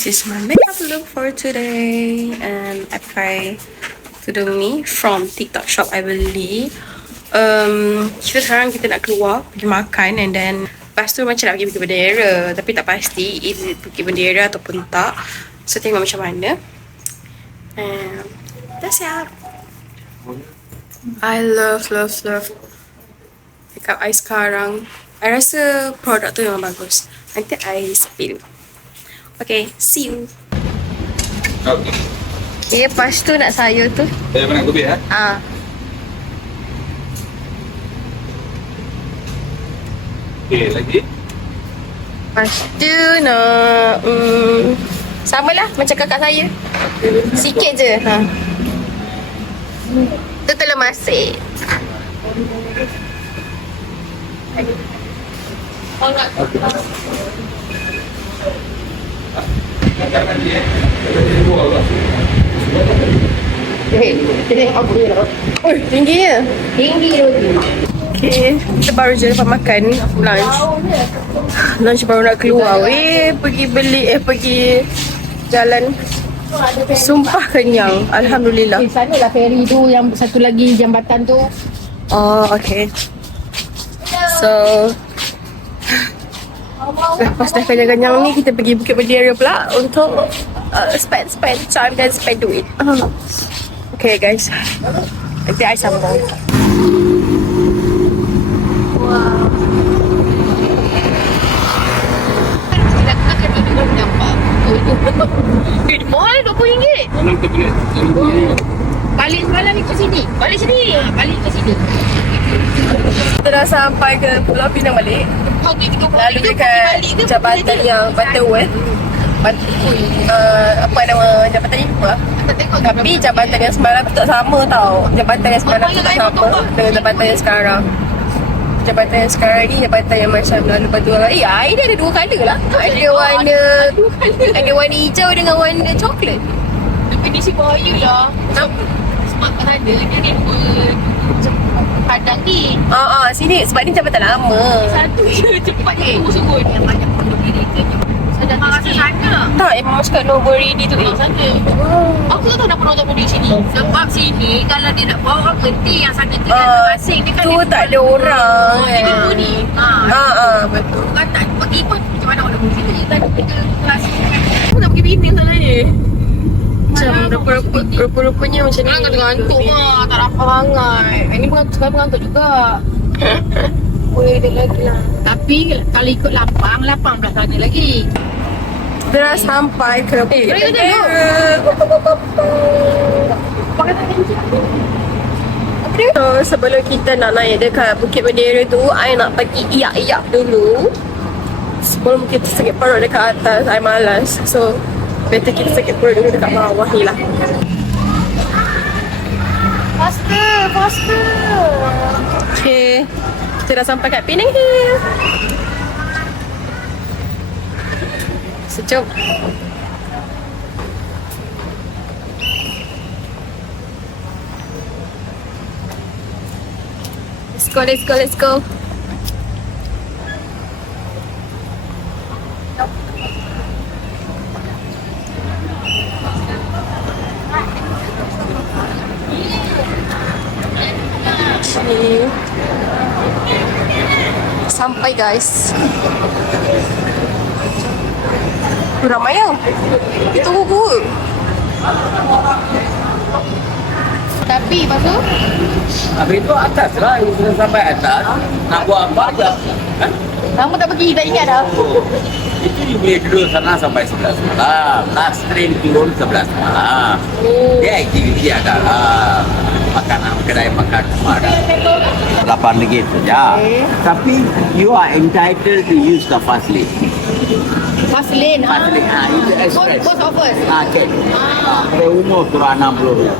This is my makeup look for today, and I pakai tudung ni from TikTok shop I beli. Sekarang kita nak keluar pergi makan, and then lepas tu macam nak pergi Bukit Bendera, tapi tak pasti if Bukit Bendera ataupun tak. So tengok macam mana. And dah siap. I love makeup I sekarang. I rasa produk tu memang bagus. Nanti I spill. Okay, see you. Okay. Okay, lepas tu nak sayur tu. Saya mana kopi ya? Okay, lagi. Lepas tu nak samalah macam kakak saya. Sikit je. Tu telur masin. Tingginya. Tinggi roti. Okay, kita baru je dapat makan lunch. Lunch baru nak keluar. Pergi beli, pergi jalan. Sumpah kenyang. Alhamdulillah. Sana lah ferry tu, yang satu lagi jambatan tu. Oh, okay. So, lepas dah kenyang-kenyang ni, kita pergi Bukit Bendera pula untuk spend time dan spend duit. Okay guys, nanti I sambung. Wow. Mahal RM20. Mana kita boleh? Balik semalam ikut sini. Balik sini. Balik ke sini. Kita dah sampai ke Pulau Pinang balik. Lalu dekat jabatan yang Butterworth. Apa nama jabatan ni? Lupa. Tapi jabatan yang semalam tu tak sama tau. Jabatan yang semalam tu tak sama dengan jabatan yang sekarang. Jabatan yang sekarang ni jabatan yang macam lalu batu lah. Air dia ada dua colour lah. Ada warna hijau dengan warna coklat. Definisi bahaya lah. Sebab kan ada dia ni dua padang ni. Sini sebab ni jabatan lama. Satu je cepat je turun. Yang banyak pondok diri ke. Saya rasa sana. Tak, memang cakap no worry tu. Sana. Aku tak tahu nak penonton di sini. Sebab sini kalau dia nak bawa orang berhenti yang sana tinggal asing dia kan. Tu tak ada orang. Dia ni. Betul. Kan tak pergi pun macam mana orang berhenti ni kan kita kelas. Aku nak pergi Penang sana ni. Macam rupa-rupanya macam ni. Orang kata ngantuk lah, tak lapar sangat. Ini pengantuk juga. Boleh dia lagi lah. Tapi kalau ikut lapang 18 hari lagi. Kita dah sampai ke Bukit Bendera. So sebelum kita nak naik dekat Bukit Bendera tu, I nak pergi iyak-iyak dulu. Sebelum kita sakit perut dekat atas, I malas. So better kita sakit perut dulu dekat bawah ni lah. Faster. Okay, kita dah sampai kat Penang Hill. Sejuk. Let's go. Sampai guys. Ramai ya. Itu gugur. Tapi lepas tu Habis itu atas lah, sudah sampai atas. Nak buat apa aja? lama tak pergi, tak ingat dah. Itu you boleh duduk sana sampai 11 malam. Last train turun 11 malam. Dia aktiviti adalah makanan, kedai makan semua ada. RM8 saja. Tapi you are entitled to use the fast lane. Fast lane. Fast lane, itu express. Post office. Cek. Pada umur surah RM60.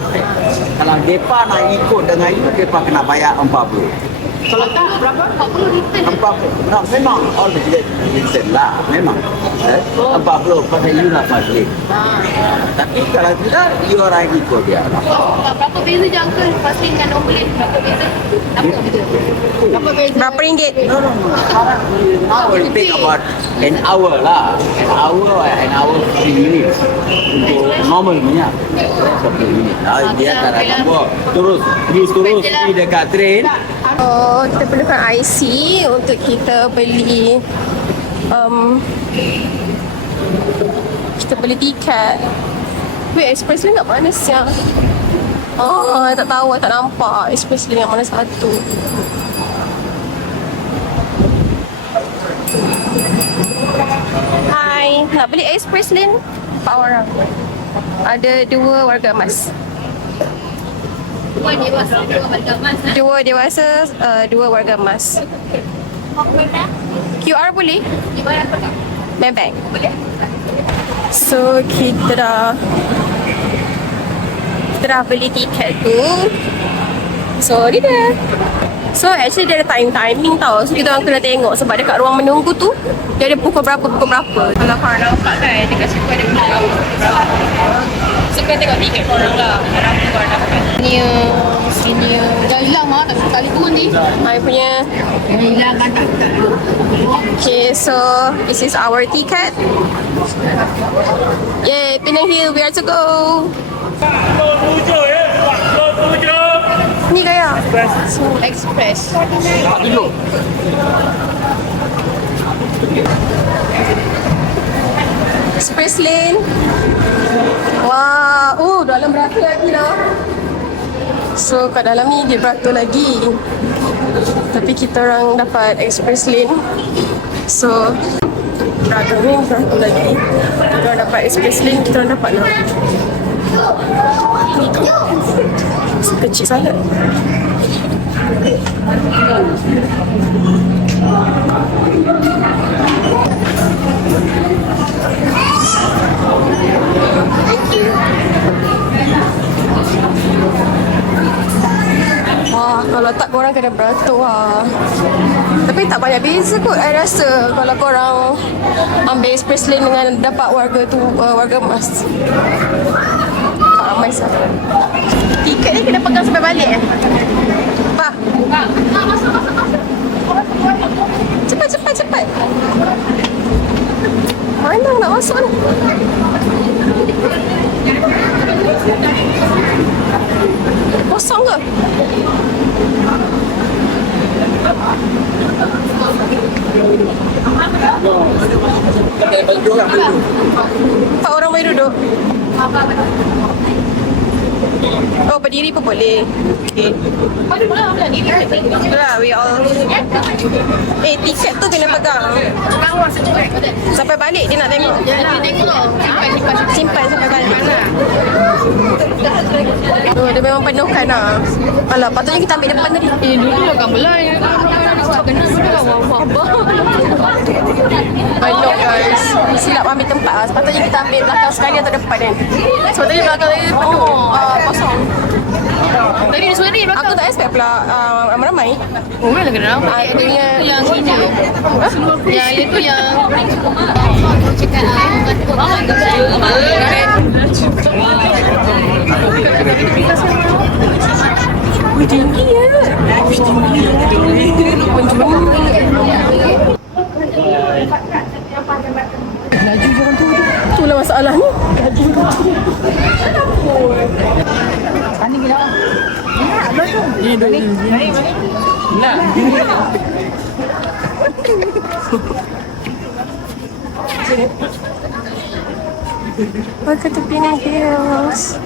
Kalau mereka nak ikut dengan itu, mereka kena bayar RM40. Kalau tak berapa? 40 return. 40. No, memang all the return lah. Memang. 40 pasal you nak balik. Tapi kalau tidak, you orang ikut dia. Berapa beza je uncle? Fasting dengan normal berapa beza? Apa beza? Berapa beza? Berapa ringgit? No. Now will take about an hour lah. An hour 3 minutes. Untuk normal punya. 10 minit. Dia tak ada apa. Terus pergi dekat train. Oh, kita perlukan IC untuk kita beli kita beli tiket. Wait, express lane kat mana siang? Oh, tak tahu, tak nampak express lane yang mana satu. Hai, nak beli express lane 4 orang. Ada 2 warga emas. Dua dewasa, dua warga emas. 2 dewasa, 2 warga emas. QR boleh? Gimana apa tak? Maybank. Boleh? So kita dah beli tiket tu. So dia dah. So actually dia ada timing tau. So kita orang kena tengok sebab dekat ruang menunggu tu dia ada pukul berapa. Kalau korang nampak kan dekat situ ada pukul berapa. So kena tengok tiket korang lah. Berapa korang dapat. Senior. Dah hilang mah tak kali turun ni. I punya. Hilang kan tak. Okay, so this is our ticket. Yay, Penang Hill, we are to go. Ni kaya. Express. Express lane. Wah, dalam beratur lagi dah. So kat dalam ni dia beratur lagi. Tapi kita orang dapat express lane. So beratur ni beratur lagi. Kita orang dapat express lane, kita orang dapat lah. Kecil sangat. Wah, kalau tak korang kena beratur lah. Tapi tak banyak beza kot I rasa kalau korang ambil express lane dengan dapat warga tu, warga emas. Ramai sangat. Tiket ni kena pegang sampai balik Pak. Masuk. Cepat. Mana nak masuk ni? Kosong ke? Empat orang boleh duduk. Oh, berdiri pun boleh. Okay. Itulah, we all. Tiket tu kena pegang. Sampai balik dia nak tengok. Simpan sampai balik. Dia memang penuhkan lah. Alah, patutnya kita ambil depan tadi. Dulu lah kan belai. Kena sudah Penuh guys. Silap ambil tempat lah. Sepatutnya kita ambil belakang sekali atau depan kan. Sepatutnya belakang tadi penuh. Kosong. Tadi dia suara belakang. Aku tak expect pula ramai-ramai. Oh, lah kena nampak. Aku punya Yang ini. Yang itu yang cakap tinggi ya. Laju je orang tu. Itulah masalah ni. Laju. Ani gila. Nah, Welcome to Penang Hills.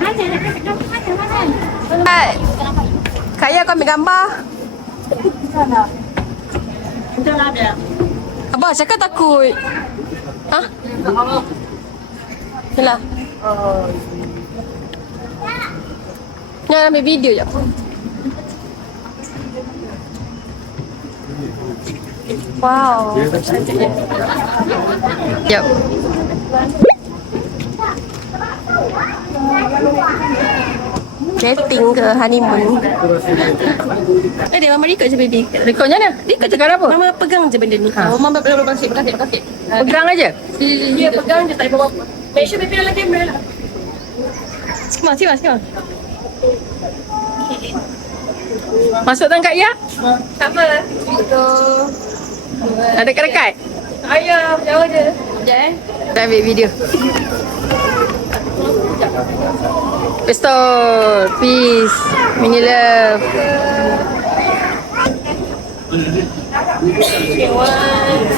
Kaya kau ambil gambar. Abah cakap takut. Hah? Yalah. Jangan ambil video je. Wow. Cantiknya. Jap. Dating ke honeymoon. Ada mama record je baby. Rekodnya mana? Record cakap apa? Mama pegang je benda ni. Oh, Mama belum berkasih. Pegang aja. Dia pegang je tak ada apa-apa. Make sure baby dalam kamera lah. Come on. Masuk tangkap ya? Tak apa. Betul. Ada dekat-dekat? Ayah, jauh je. Sekejap Kita ambil video. Pistol, peace, mini love. Okay, 1,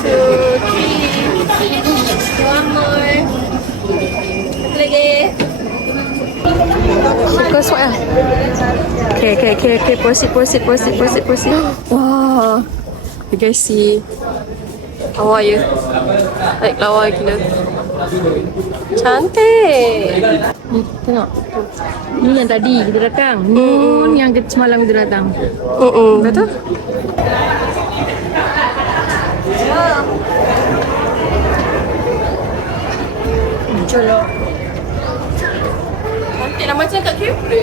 2, 3. One more. Satu lagi. Kau swat lah. Okay. Proceed. Wah. You guys see. Lawa ya. Like lawa gila. Cantik. Tengok. Ni yang tadi kita datang. Ni yang semalam kita datang. Betul? Jolok. Cantik lah macam kat kamera.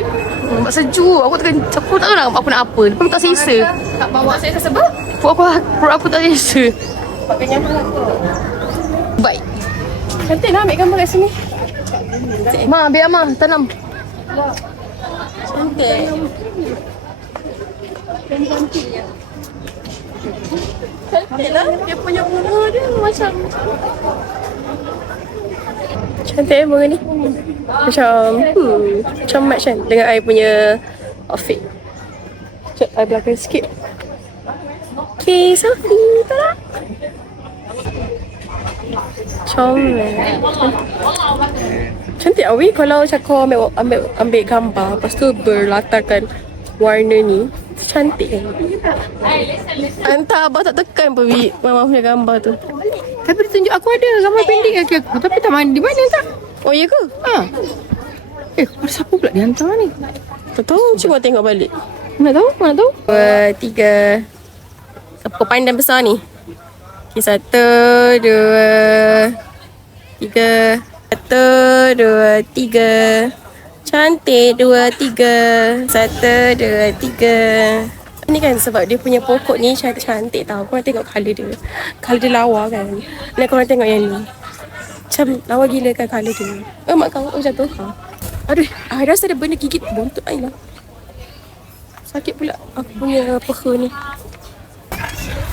Nampak sejuk. Aku tak tahu nak aku nak apa. Lepas aku tak selesa. Tak bawa saya sebab Perut aku tak selesa. Pakai nyaman lah tu. Baik. Cantik lah ambil gambar kat sini. Ma, biar Ma tanam. Cantik. Cantik lah. Dia punya bunga dia macam cantik bunga ni. Macam match kan dengan I punya outfit. Sekejap, I belakang sikit. Okay, selfie. Tada. Comel. Cantik Awi kalau macam kau ambil gambar lepas tu berlatarkan warna ni. Cantik kan? Entah abah tak tekan pun Mama punya gambar tu. Tapi dia tunjuk aku ada gambar pendek kaki aku. Tapi tak mandi mana tak? Oh ya ke? Ha. Ada siapa pula dia hantar ni? Tak tahu. Cuba tengok balik. Mana tahu? 2, 3. Siapa pandang besar ni? Okay, 1, 2, 3. 1, 2, 3. Cantik. 2, 3. 1, 2, 3. Ni kan sebab dia punya pokok ni cantik tau. Korang tengok colour dia. Colour dia lawa kan. Dan korang tengok yang ni. Macam lawa gila kan colour dia. Mak kau jatuh. Aduh, I rasa ada benda gigit bontot I lah. Sakit pula aku punya peha ni.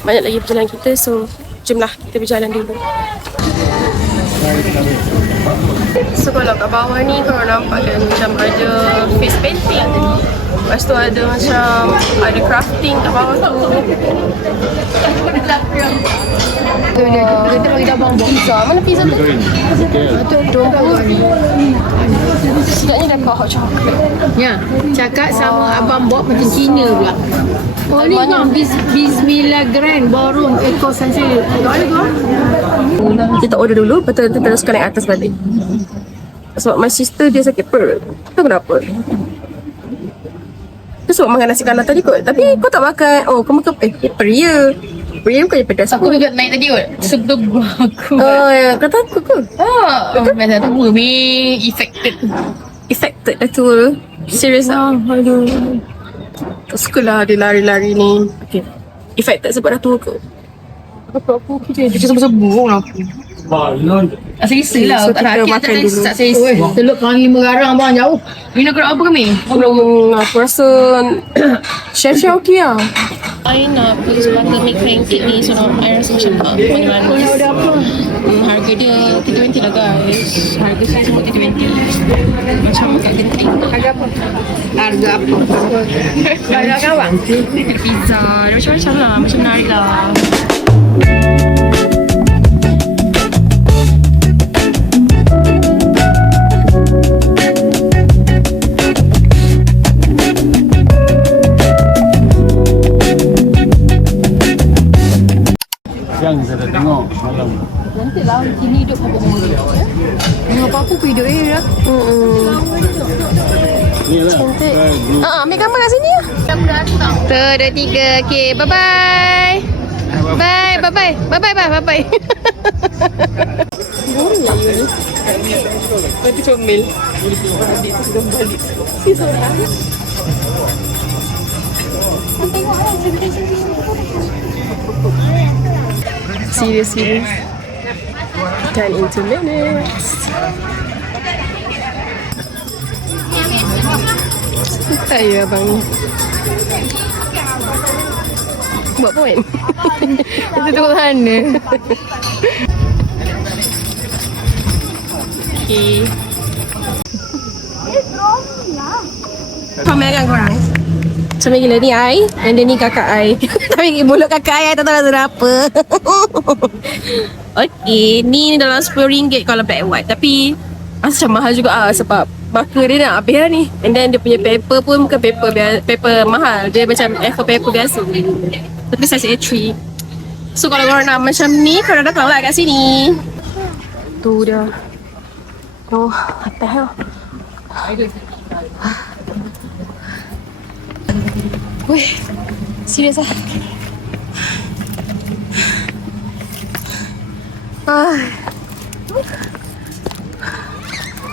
Banyak lagi perjalanan kita, so jomlah kita berjalan dulu. So kalau kat bawah ni korang nampak kan macam ada face painting. Lepas tu ada macam ada crafting kat bawah tu. Kita bagi abang Pizza, mana pizza tu? tu dong ni. Sedapnya dapat hot chocolate. Ya, cakap sama abang buat macam Cina pula. Oh ni kan Bismillah Grand Ballroom Eco Sunshine. Tak ada tu. Kita order dulu, lepas tu kita teruskan naik atas balik. Sebab my sister dia sakit perut. Tak kenapa. Tu sebab makan nasi kanan tadi kot. Tapi kau tak makan. Oh, kau makan peria. Peria bukannya pedas. Aku juga naik tadi kot. Sebelum aku. Oh, ya. Kau takut ke? Masa tu bumi Affected dah tu. Serius lah. Aduh. Tak suka lah dia lari-lari ni. Okay. Affected sebab dah tua ke? Aku kerja sebab-sebab lah aku. Selesa lah. So, kita makan dulu. Tak selesa. Telur kerang 5 garam bang jauh. Minum kerang apa kami? Aku rasa chef-chef okey lah. I nak pergi sebab make pancake ni. So I rasa macam tak manis. Udah apa? Harga dia T20 lah guys. Harga saya semua T20. Macam kat genting. Harga apa? Harga apa? Harga kawan? Pizza. Dia macam-macam lah. Macam menarik lah. Siang saya dah tengok malam. Nanti lah sini hidup apa mau dia. Tengok apa-apa pun hidup dia. Ni lah. Cantik. Ambil gambar kat sini lah. Tu, 2, 3. Okay, bye-bye. Bye-bye. Bye-bye. Bye-bye. Boring lah you ni. Nanti comel. Adik tu sudah balik. Si seorang. Serious. 10 into minutes. Tak ya abang ni. Buat point. Itu tengok sana. Okay. Pamerkan korang. Macam gila ni I dan dia ni kakak I. Tapi mulut kakak I tak tahu rasa apa. Okay, ni dalam RM10 kalau black and white. Tapi rasa macam mahal juga sebab marker dia nak habis lah ni. And then dia punya paper pun bukan paper mahal. Dia macam A4 paper biasa. Tapi size A3. So kalau korang nak macam ni, korang datang lah kat sini. Tu dia. Oh, what the hell? Weh, serius lah.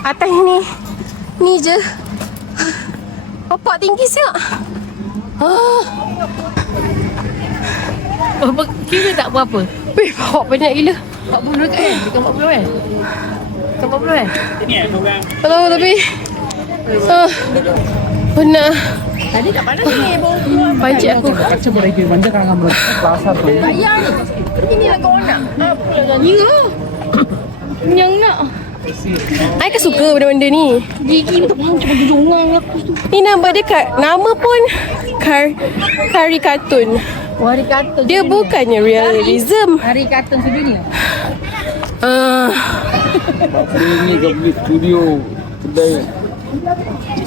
Atas ni je. Opak tinggi siap. Kira tak berapa? Weh, bawa banyak gila. 40 kan? Bukan 40 kan? Bukan 40 kan? Tak tahu tapi penat. Tadi tak panas ni bau keluar. Pancik aku. Kaca boleh pergi manja kan kamu plaza tu. Ayah ni. Ini lah kau nak. Apa lah ni? Yang nak. I kan suka benda-benda ni. Gigi betul macam jongang aku tu. Ni nama dia nama pun Kari Kartun. Hari kartun. Dia bukannya realism. Hari kartun sedunia. Ini kau beli studio kedai.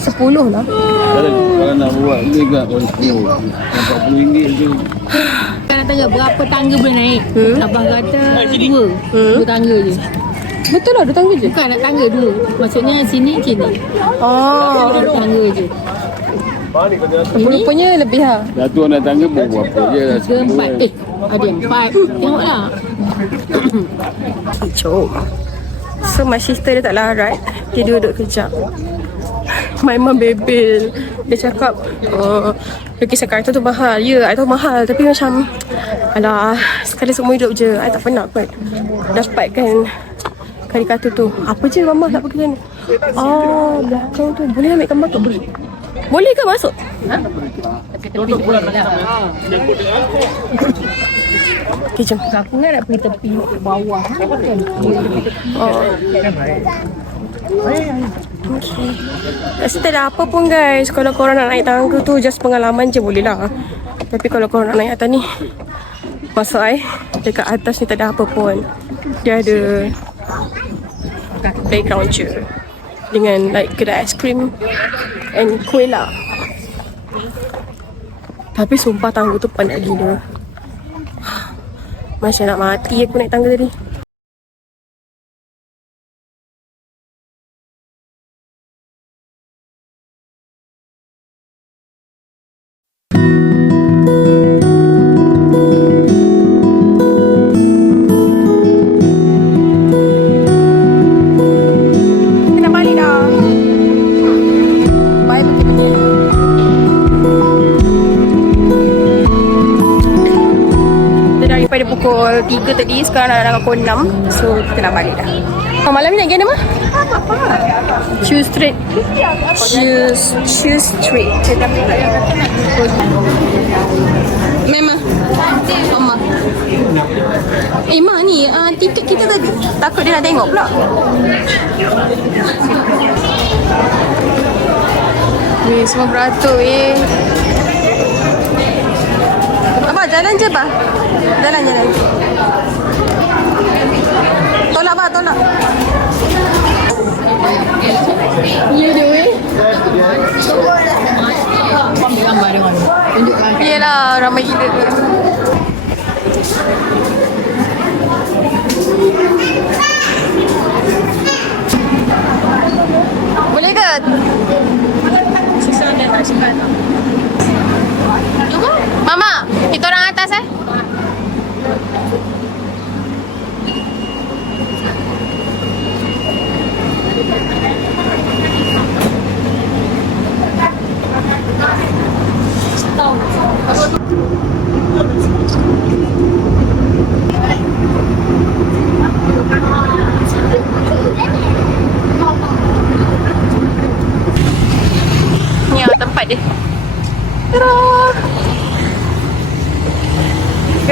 10 lah. Kalau nak buat ni kan kalau RM10 je. Nak tanya berapa tangga boleh naik? Abang kata 2 tangga je. Betul lah, 2 tangga je. Bukan nak tangga 2. Maksudnya sini. Oh, 2 tangga je. rupanya lebih lah. Satu anak tangga pun berapa je lah. 4. Ada 4. Tengoklah. Jom. So my sister dia tak larat. Dia duduk kejap. My mum bebel. Dia cakap dia kisah kartun tu mahal. Ya, I tahu mahal. Tapi macam alah, sekali seumur hidup je. I tak pernah kot dapatkan karikatur tu. Apa je mama tak pergi sana. Oh, belakang tu. Boleh ambil gambar tu? Boleh ke masuk? Ha? Okay, jom. Aku kan nak pergi tepi bawah. Okay. Rasa tak ada apa pun guys. Kalau korang nak naik tangga tu just pengalaman je boleh lah. Tapi kalau korang nak naik atas ni, masuk dekat atas ni tak ada apa pun. Dia ada playground je dengan like kedai aiskrim and kuih lah. Tapi sumpah tangga tu panas gila. Macam nak mati aku naik tangga tadi. Daripada pukul 3 tadi, sekarang dah pukul 6. So kita nak balik dah. Malam ni nak pergi mana mah? Choose Street. Choose Street. Memang Mama Mak ni tiket kita tadi takut dia nak tengok pula. Weh, semua beratur Abah, jalan je bah. Jalan. Tolak bah, tolak. Ya dia weh. Ambil gambar dengan tunjukkan. Yelah, ramai gila tu. Boleh ke? Sisa dia tak cepat. Mama, kita orang atas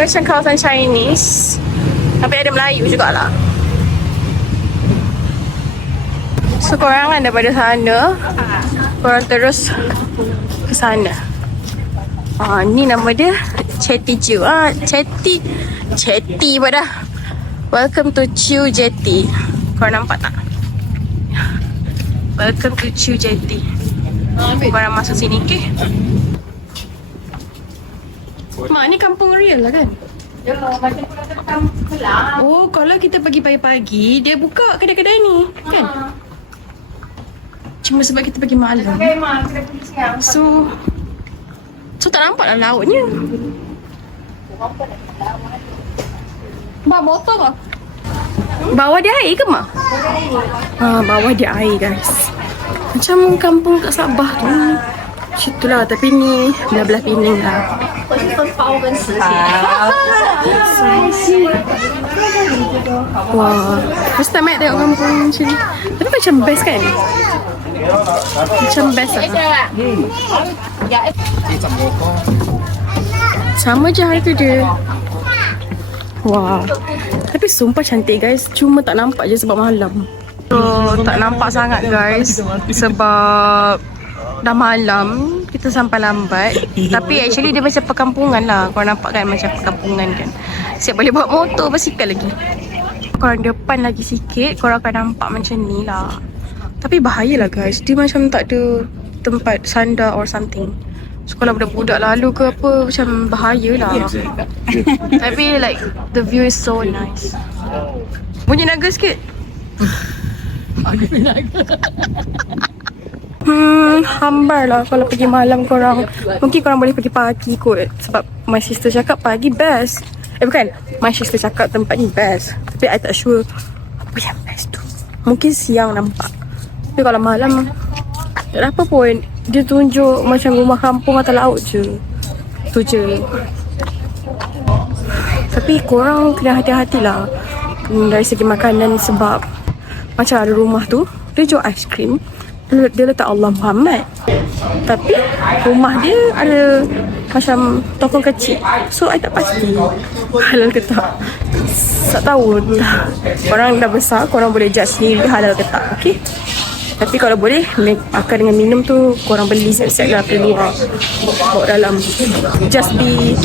macam kawasan Chinese. Tapi ada Melayu jugalah. So korang kan daripada sana, korang terus ke sana. Ni nama dia Chetty Chiu. Chetty pada. Welcome to Chiu Jetty. Korang nampak tak? Welcome to Chiu Jetty. Korang masuk sini, okay? Mak, ni kampung real lah kan? Ya, macam kampung lah. Oh, kalau kita pergi pagi-pagi, dia buka kedai-kedai ni, kan? Cuma sebab kita pergi malam. Memang kita pergi siang. So tak nampak lah lautnya. Mak motor ke? Bawah dia air ke, Mak? Bawah dia air, guys. Macam kampung kat Sabah tu. Macam tu lah, tapi ni belah-belah Penang lah. Wah, first time tengok kampung macam ni. Tapi macam best kan? Macam best lah. Sama je harga dia. Wah, tapi sumpah cantik guys. Cuma tak nampak je sebab malam. So, tak nampak sangat guys. Sebab dah malam, kita sampai lambat. Tapi actually dia macam perkampungan lah. Korang nampak kan macam perkampungan kan. Siap boleh bawa motor, basikal lagi. Korang depan lagi sikit, korang akan nampak macam ni lah. Tapi bahayalah guys. Dia macam tak ada tempat sandar or something. So kalau budak-budak lalu ke apa, macam bahaya lah. Tapi like the view is so nice. Bunyi naga sikit. Hambar lah kalau pergi malam korang. Mungkin korang boleh pergi pagi kot. Sebab my sister cakap pagi best. Bukan, my sister cakap tempat ni best. Tapi I tak sure apa yang best tu. Mungkin siang nampak. Tapi kalau malam, tak ada apa pun. Dia tunjuk macam rumah kampung atas laut je. Tu je. Tapi korang kena hati-hatilah dari segi makanan. Sebab macam ada rumah tu, dia jual aiskrim. Dia letak Allah Muhammad. Tapi rumah dia ada macam toko kecil. So I tak pasti halal ke tak. Tak tahu. Korang dah besar, korang boleh judge sendiri halal ke tak. Okay. Tapi kalau boleh, makan dengan minum tu korang beli siap-siap lah pergi luar, bawa dalam. Just be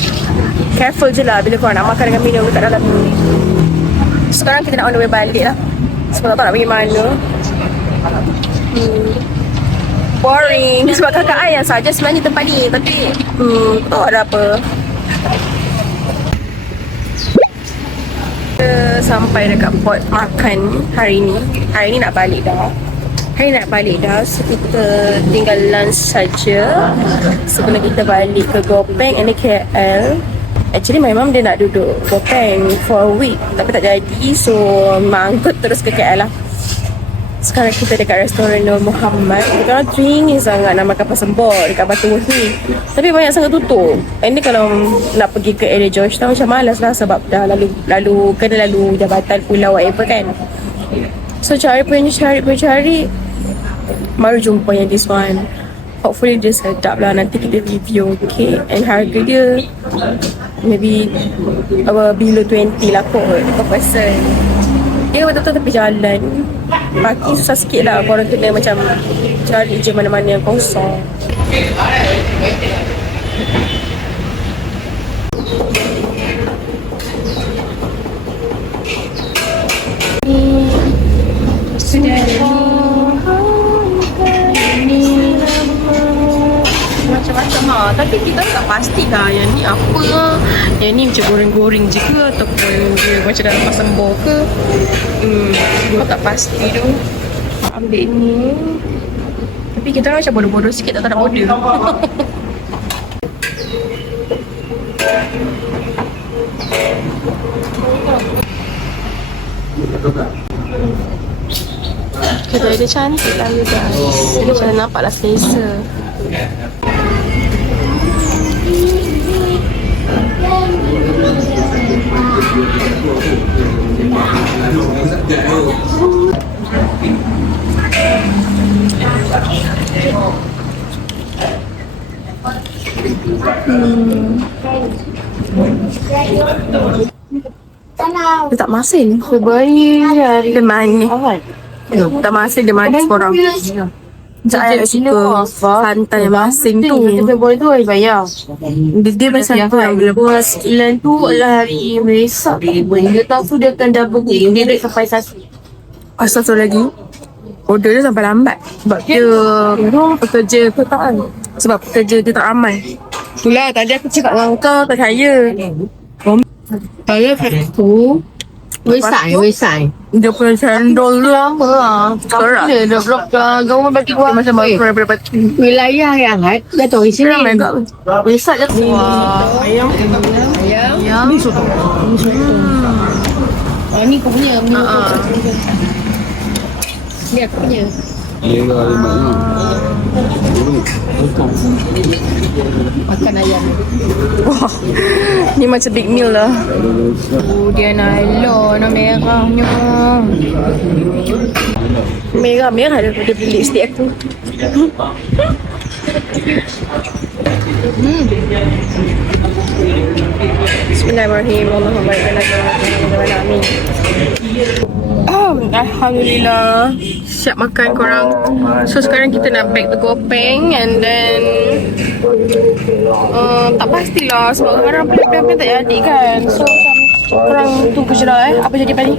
careful je lah bila korang nak makan dengan minum kat dalam ni. Sekarang kita nak on the way balik lah. Sebab tak nak pergi mana. Boring. Sebab kakak I yang saja sebenarnya tempat ni. Tapi tak ada apa. Kita sampai dekat port makan hari ni. Hari ni nak balik dah. So kita tinggal lunch saja sebelum kita balik ke Gopeng and KL. Actually my mum dia nak duduk Gopeng for a week, tapi tak jadi. So mangkut terus ke KL lah. Sekarang kita dekat restoran Nur Muhammad. Kita orang teringin sangat nak makan pasar bor dekat Batu ni. Tapi banyak sangat tutup. And ni kalau nak pergi ke area Georgetown macam malas lah. Sebab dah kena lalu jabatan pulau whatever kan. So cari. Baru jumpa yang this one. Hopefully dia sedap lah. Nanti kita review, okay. And harga dia maybe below 20 lah kot per person. Dia betul-betul tepi jalan. Parking susah sikit lah. Korang kena macam cari je mana-mana yang kosong. Sudah macam-macam lah. Tapi kita tak pasti lah yang ni apa lah. Yang ni macam goreng-goreng je ke, ataupun dia macam dalam pasar bor ke. Kita tak pasti tu. Ambil ni. Tapi kita macam bodoh-bodoh sikit, tak nak order. Kedai dia cantik lah you guys. Dia macam nampaklah selesa. Dia tak masin. Sebaik dia manis. Tak masin dia manis korang. Saya suka santan yang masin tu. Boleh tu hari bayar. Dia macam tu yang bila Buat sekilan tu adalah hari Wesak. Dia tahu tu dia akan double dia duit sampai satu. asal tu lagi. Order dia sampai lambat. Sebab dia pekerja tu tak kan. Sebab pekerja dia tak ramai. Itulah tadi aku cakap dengan kau percaya. Saya tu Wesak. Dia punya cendol tu Lama lah. Sekarang Dia dah blok government bagi dia keluar. macam baru daripada Wilayah yang dah tahu isi Ramai ni. kat Wesak je. ayam. Ayam. Ni soto. Ni kau punya. Ni aku punya. Lega lemaknya. Makan ayam. Wah, ni macam big meal lah. Dia nylon merahnya. Merah-merah daripada beli lipstick aku. Bismillahirrahmanirrahim. Allahumma barik lana wa amin. Alhamdulillah. Siap makan korang. So sekarang kita nak back to Gopeng and then tak pastilah sebab orang plan tak jadi kan. So macam korang tunggu je lah apa jadi plan ni.